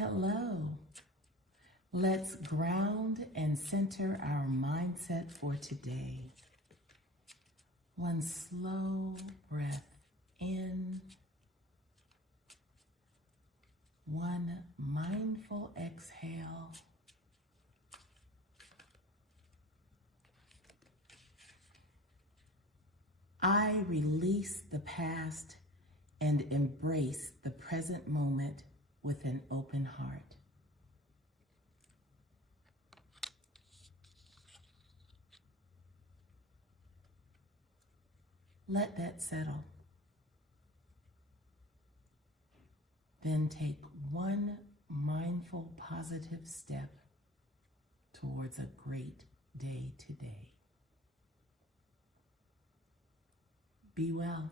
Hello. Let's ground and center our mindset for today. One slow breath in, one mindful exhale, I release the past and embrace the present moment with an open heart. Let that settle. Then take one mindful, positive step towards a great day today. Be well.